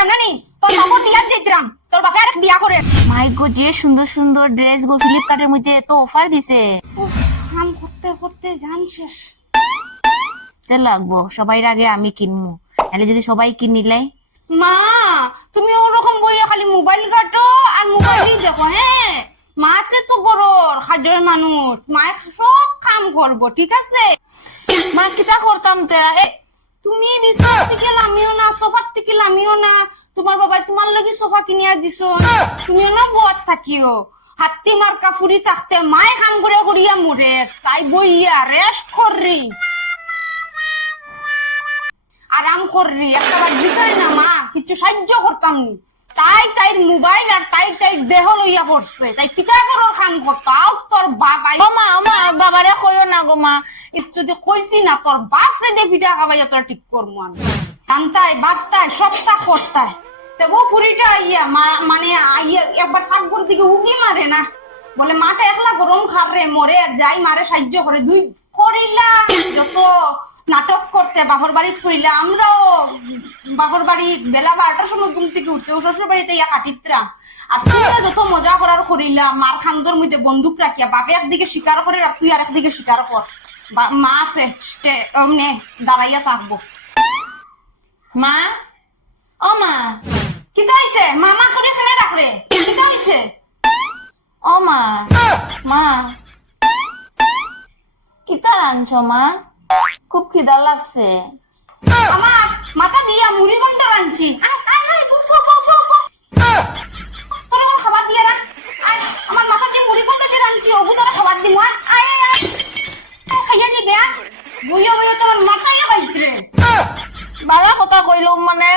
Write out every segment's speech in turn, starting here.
যাইতাম তোর বিয়ার যাইতাম তোর বাপে আরেক বিয়া করে। মাই গো যে সুন্দর সুন্দর ড্রেস গো ফ্লিপকার্টের মধ্যে তো অফার দিছে। কাম করতে করতে জান শেষ। লাগবো সবাই আগে আমি কিনবো। তাহলে যদি সবাই কিনিলাই মা তুমি ওরকম বইয়া খালি মোবাইল কাটো আর মোবাইলই দেখো হ্যাঁ? মা আছে তো গরর খাজর মানুষ। মায়ে সব কাম করব ঠিক আছে? মা কিতা করতাম তে? তুমি বিছানার থেকে নামিও না সোফা থেকে লামিও না। তোমার বাবাই তোমার লাগি সোফা কিনিয়া দিছো। তুমিও না বয়াত থাকিও। হাতি মার্কা ফুরি থাকতে মায় কাম করে করিয়া মুরে তাই বইয়া রেস্ট কররি আরাম কররি একটা বাজি না মা, কিছু সাহায্য করতাম নি? তাই তাই মোবাইল আর তাই তাই দেহ লইয়া পড়ছে। তাই করো কাম করতো আও তোর বাপ আই ও মা ও মা বাবারে কইও না গো মা। যদি কইছি না তোর বাপ রে দে পিঠা খাবাইয়া তোর ঠিক করব আমি। জানতাই বাপতাই সবটা করতাই তবু ফুরিটা আইয়া মানে আইয়া একবার ফাঁকগুর দিকে উগি মারে না। বলে মাটা একলা গরম খার রে মরে যাই মারে সাহায্য করে। দুই করিলা যত নাটক করতে বাপর বাড়ি ফুরিলা আমরাও বাপর বাড়ি বেলা বারোটার সময় ঘুম থেকে উঠছে। শ্বশুর বাড়িতে ইয়া কাটিত্রা। আর তোমরা যত মজা করার করিলা, মার খান্দর মধ্যে বন্দুক রাখিয়া, বাপে একদিকে শিকার করে আর তুই আর একদিকে শিকার কর। মা আছে অমনে দাঁড়াইয়া থাকব। মা? ও মা। কিতা হইছে? মামা করে এখানে রাখরে কিতা হইছে? ও মা। মা। কিতা রাঁধছ মা? খুব খিদা লাগছে। আমার মাথা দিয়া মুড়ি ঘণ্টা রাঁধছি আয়, আয়, আয়, বো, বো, বো, বো, বো। তোর আমার খাবার দিয়ে রাখ। আমার মাথা দিয়ে মুড়ি ঘণ্টা দিয়ে রাঁধছি ওগু তোরা খাবার দিব খাইয়া যাবে। বইয়া বইয়া তোমার মাথায় বাইত্রে বালা কথা কইলো মানে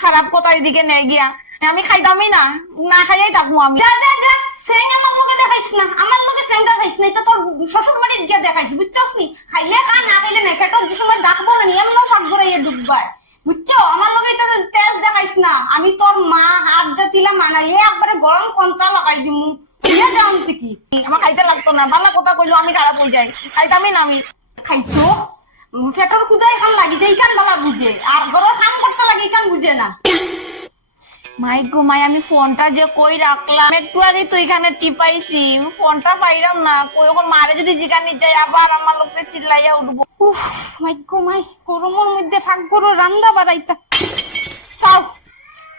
খারাপ কথা এদিকে নেই গিয়া। আমি খাইতামই না না খাইয়াই থাকব আমি। যা যা যা দেখাইছ না? আমার লগে সেংটা খাইছ না, এটা তোর শ্বশুর বাড়ির গিয়ে দেখাইছ বুঝছস নি? খাইলে খা, না খাইলে নাই পেটর যে সময় ডাকবো না এমন ফাঁক ঘুরাইয়া ডুববাই বুঝছ আমার লগে এটা তেজ দেখাইছ না, আমি তোর মা, হাত জাতিলা মানা এ একবারে গরম কন্তা লাগাই দিমু। ইয়ে যাও কি? আমার খাইতে লাগতো না, বালা কথা কইলো, আমি খারাপ হয়ে যাই খাইতামই না আমি খাইতো? পেটর খুদাই খান লাগি যে ইকান বালা বুঝে আর গরম কাম করতে লাগে ইকান বুঝে না। মাই গো, মাই, আমি ফোনটা যে কই রাখলাম? একটু আগে তো এখানে টিপাইছি ফোনটা পাইলাম না, কই? এখন মারে যদি জিগানি যাই, আবার আমার লোকে চিল্লাইয়া উঠবো। উফ, মাই গো, মাই, গরমের মধ্যে ফাঁক করো রান্না বাড়াইতা। চাও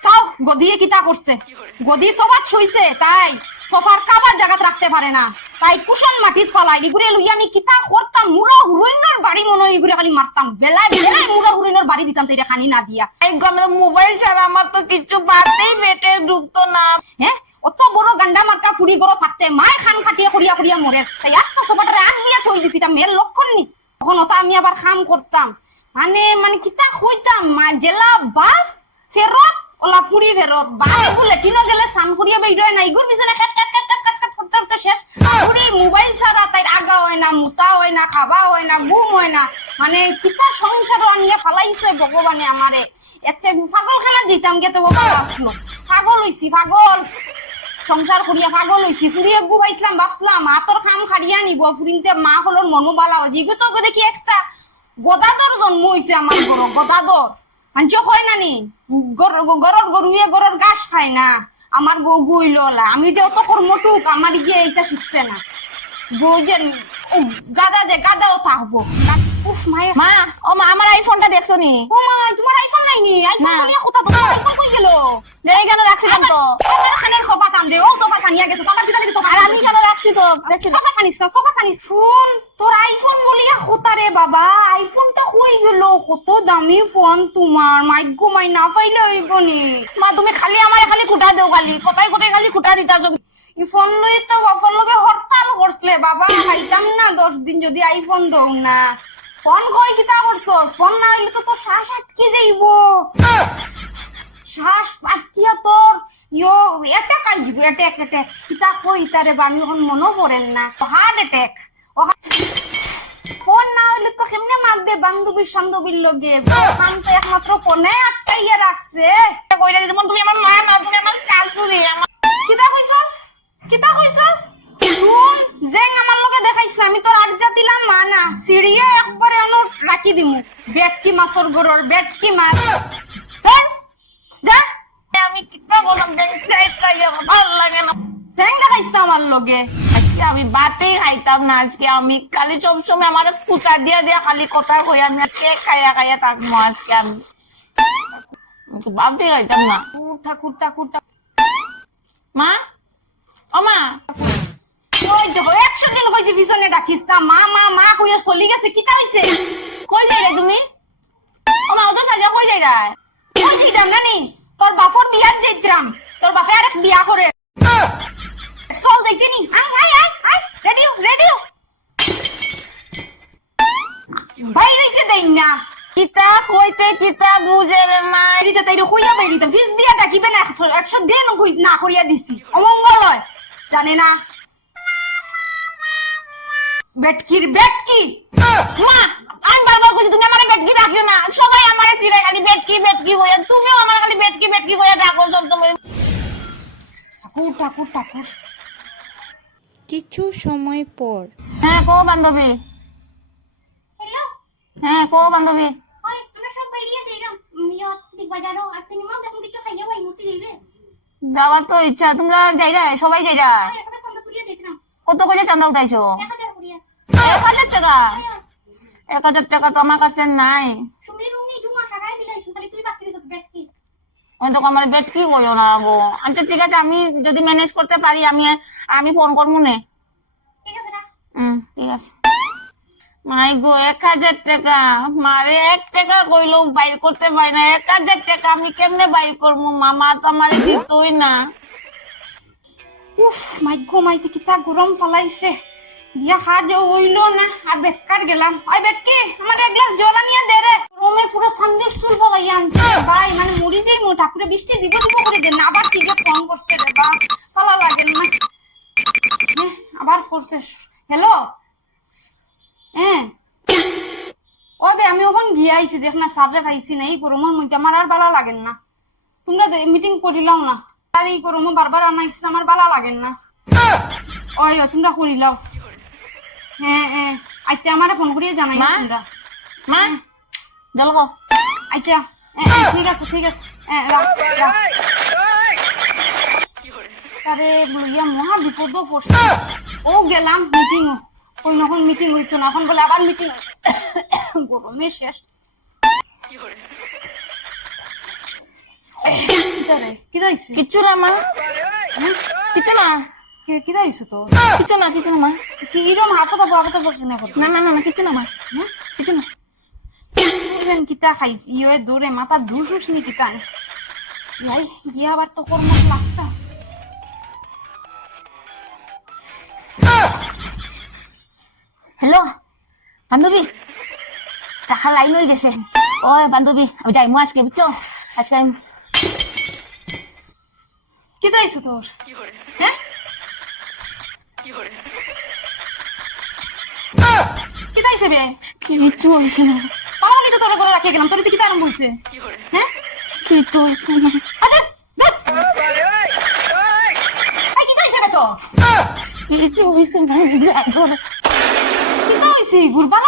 চাও, গদিয়ে কিতা করছে? গদি সবার ছুইছে তাই। সোফার কাবার জায়গাত রাখতে পারে না। তাই কুশন মাটিত ফলাই এগুলো লইয়া আমি কিতা করতাম মুড়া হুরইনর বাড়ি মনে এগুলো খালি মারতাম বেলায় বেলায় মুড়া হুরইনর বাড়ি দিতাম তো এটা খানি না দিয়া এই তো মোবাইল ছাড়া আমার তো কিছু বাতেই পেটে ঢুকতো না হ্যাঁ অত বড় গান্ডা মার্কা ফুড়ি গরো থাকতে মায় খান খাটিয়ে করিয়া করিয়া মরে তাই আস্তে সোফাটারে আগ দিয়ে থই দিছি তা মেয়ের লক্ষণ নি তখন ওটা আমি আবার খাম করতাম মানে মানে কিতা হইতাম মা জেলা বাপ ফেরত ওলা ফুড়ি ফেরত বাপ এগুলো লেটিনো গেলে সান করিয়া বেরোয় না ইগুর পিছনে খেট খেট করতে করতে শেষ। ফুড়ি মোবাইল ছাড়া তাই আগা হয় না মুতা হয় না, খাবা হয় না, ঘুম হয় না। মানে কিতা সংসার আনিয়ে ফালাইছে ভগবানে আমারে। এতে পাগল খানা দিতাম গে তো বাবা আসলো পাগল হইছি, পাগল। সংসার করিয়া পাগল হইছি। ফুরিয়ে গু পাইছিলাম ভাবছিলাম মাতর খাম খাড়িয়া নিব ফুরিনতে মা হলোর মনোবালা জিগো তো দেখি একটা গদাদর জন্ম হইছে আমার গরু গদাদর আনছ হয় না নি? গরর গরুয়ে গরর গাছ খায় না। আমার গো গুইল আমি যে অত কর্মটুক আমার গিয়ে এইটা শিখছে না। বউ যে গাদা যে গাদাও থাকব উফ মায়ে। মা ও মা আমার আইফোনটা দেখছ নি? ও মা তোমার আইফোন নাই নি? আইফোন। নিয়ে কথা তো আইফোন কই গেল? কেন রাখছিলাম তো। আমার খানের সোফা সামনে ও সোফা সানিয়া গেছে সোফা দিতে লাগে সোফা আর আমি কেন তো দেখছি সোফা সানিস না সোফা সানিস। শুন তোর আইফোন বলিয়া রে বাবা। আইফোনটা কই গেল কত দামি ফোন তোমার। মাইগো মাই না পাইলে হইব নি। মা তুমি খালি আমার খালি খুঁটা দেও খালি। কোথায় কোথায় খালি খুঁটা দিতাছ? ফোন লই তো বাপর লগে হরতাল করছলে বাবা। খাইতাম না দশ দিন যদি আইফোন দৌ না। ফোন কই কিতা করছস ফোন না হইলে তো তোর শ্বাস আটকে যাইব। শ্বাস আটকিয়া তোর ইয়ো অ্যাটাক আসব অ্যাটাক অ্যাটাক কিতা কই তারে বা আমি এখন মনে পড়েন না। হার্ট অ্যাটাক ফোন না হইলে তো কেমনে মারবে বান্ধবীর সান্ধবীর লগে। খান তো একমাত্র ফোনে আটকাইয়া রাখছে কইলা যেমন তুমি আমার মা না তুমি আমার শাশুড়ি আমার কিতা কইছস কিতা কইছস শুন জেং আমার লগে দেখাইছ। আমি তোর আট দিলাম মা না সিঁড়িয়ে একবারে অন রাখি দিমু। বেটকি মাছর গরর বেটকি মাছ। আমি বাতেই খাইতাম না আজকে আমি। খালি সবসময় আমার কুচা দিয়া দিয়া খালি কথা কই আমি কেক খাইয়া খাইয়া থাকব আজকে আমি। আমি তো বাতেই খাইতাম না। ঠাকুর ঠাকুর ঠাকুর মা? ও মা? ওই দেখো একশো দিন কইছি পিছনে ডাকিস না? মা মা মা কইয়া চলি গেছে কিতা হইছে? কই যাই রে তুমি? ও মা ওদের সাজা কই যাই রে বলছিলাম নানি? তোর বাপর বিয়ার যাইতাম তোর বাপে আরেক বিয়া করে। চল দেখতে নি। আয় আয় আয়। আয় রেডি রেডি বাইরে দেই না কিতা কইতে কিতা বুঝে রে মা বাইরিতে তাইরে কইয়া বাইরিতে ফিস দিয়া ডাকিবে না একশো দিন কই না করিয়া দিছি। অমঙ্গল হয় জানে না? বেটকির বেটকি মা আমি বারবার কইছি তুমি আমার বেটকি রাখিও না। সবাই আমারে চিড়ে খালি বেটকি বেটকি কইয়া তুমিও আমার খালি বেটকি বেটকি কইয়া ডাকো সব সময় ঠাকুর ঠাকুর ঠাকুর। কিছু সময় পর। হ্যাঁ কো বান্ধবী। হ্যালো হ্যাঁ কো বান্ধবী। ওই আমরা সব বাইরিয়া যাইরাম ইয়া বিগ বাজারও আর সিনেমাও যখন দেখতে খাইয়া ভাই মুতি দিবে যাওয়ার তো ইচ্ছা তোমরা যাইরা সবাই যাইরা। কত করে চান্দা উঠাইছো? এক হাজার টাকা? এক হাজার টাকা তো আমার কাছে নাই। ওই তো আমার বেট কি কইও না গো আচ্ছা ঠিক আছে আমি যদি ম্যানেজ করতে পারি আমি আমি ফোন করব নে। ঠিক আছে রাখ। হুম ঠিক আছে। মাই গো এক হাজার টাকা। মারে এক টাকা কইলেও বাইর করতে পারি না। এক হাজার টাকা আমি কেমনে বাইর করব? মামা তো আমার দিতই না। উফ মাই মাইগো মাইতে কিতা গরম ফালাইছে বিয়া খাওয়া হইল না আর বেকার গেলাম। ওই বেটকি আমার এক গ্লাস জল আনিয়া দে রে। রোমে পুরো সন্দেশ চুল ফালাইয়া আনছে ভাই মানে মরি যাই মো ঠাকুরে বৃষ্টি দিব দিব করে দেন। আবার কি যে ফোন করছে বা ভালো লাগে না। হ্যাঁ, আবার করছে। হ্যালো হ্যাঁ ওই বে আমি ওখান গিয়ে আইছি দেখ না সাবরে পাইছি না এই গরমের মধ্যে আমার আর ভালো লাগেন না। তোমরা মিটিং করিলাম না। আর এই গরম বারবার আনাইছি আমার ভালো লাগেন না। ওই তোমরা করিলাও হ্যাঁ হ্যাঁ আচ্ছা আমারে ফোন করিয়ে জানাই? তোমরা। মা? জল আচ্ছা ঠিক আছে ঠিক আছে। আরে মহা বিপদ পড়ছে ও গেলাম মিটিং নখন মিটিং হইতো না এখন বলে আবার মিটিং গরমে শেষ। কিচ্ছু না মা। কিচ্ছু না কি- তো কিচ্ছু না কিচ্ছু না মা। কি ইরম হাতে পাবো হাতে না না না না না কিচ্ছু না মা কিচ্ছু না যেন কিতা খাই ইয়ে দূরে মাথা দুশুস নি কিতা ইয়াই গিয়া আবার তো কর্ম লাগতা হ্যালো বান্ধবী টাকা লাইন হয়ে গেছে ওই বান্ধবী আমি যাইমু আজকে বুঝছ আজকে আমি কিতা হইছে তোর হ্যাঁ কিতা হইছে বে কিচ্ছু হয়েছে না তো তোর ঘরে রাখিয়ে গেলাম তোর আরম্ভ হ্যাঁ? কিচ্ছু হয়েছে না আরে দেখ এই হইছে তো কিচ্ছু হয়েছে না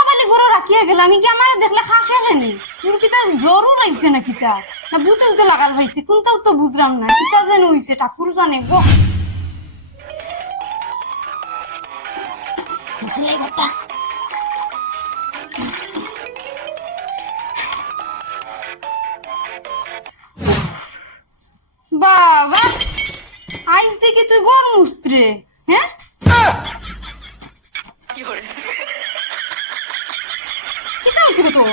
বালি রাখিয়ে গেলাম আমি কি আমার দেখলে খা খেলেনি তুমি কিতা জরুর না কিতা না বুঝতে তো লাগার হইছে। কোনটাও তো বুঝলাম না। কিতা যেন হইছে? ঠাকুর জানে গো। তুই গর মুস্ত্রে হ্যাঁ? বে তোর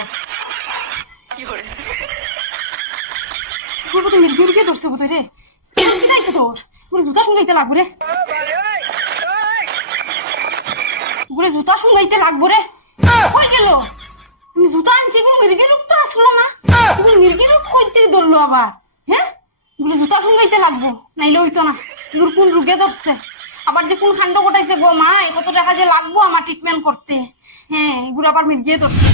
তোর তো মির্গি উর্গি ধরছে বোধ রে। হইছে তোর? পুরো জুতা শুঙ্গাইতে লাগবো রে। পুরো জুতা লাগবো রে। কই গেল? আমি জুতা আনছি কোনো মির্গি রূপ আসলো না। তুমি মির্গি রূপ কইতে ধরলো আবার হ্যাঁ? পুরো জুতা শুঙ্গাইতে লাগবো, নাইলে হইতো না। দূর কোন রুগে ধরছে? আবার যে কোন খান্ড গোটাইছে গো মা কত টাকা যে লাগবো আমার ট্রিটমেন্ট করতে। হ্যাঁ এগুলো আবার মির্গিয়ে ধরছে।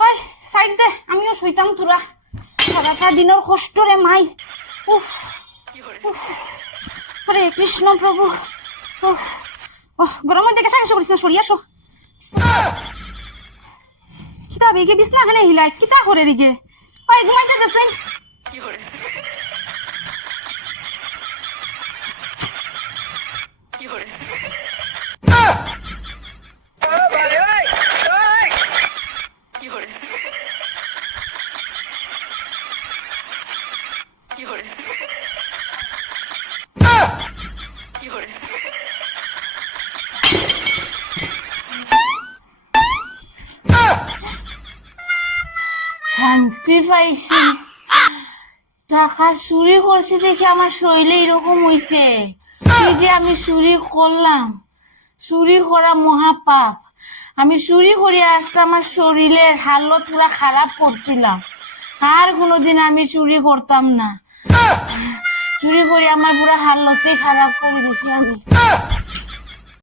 হয় সাইড দে, আমিও শুইতাম তোরা। সারাটা দিনের কষ্ট রে মাই। উফ হরে কৃষ্ণ প্রভু, উফ। গরমের দেখে সাংস করিস না, সরিয়ে আসো। কিতা বেগে বিছনা খানে হিলাই, কিতা করে রিগে ওই, ঘুমাইতে দেছেন শান্তি পাইছি। টাকা চুরি করছি দেখে আমার শরীরে এরকম হইছে। যে আমি চুরি করলাম। চুরি করা মহাপাপ। আমি চুরি করে আসতে আমার শরীরের হালত পুরা খারাপ করছিলাম। আর কোনোদিন আমি চুরি করতাম না। চুরি করে আমার পুরা হালতেই খারাপ করে দিছি আমি।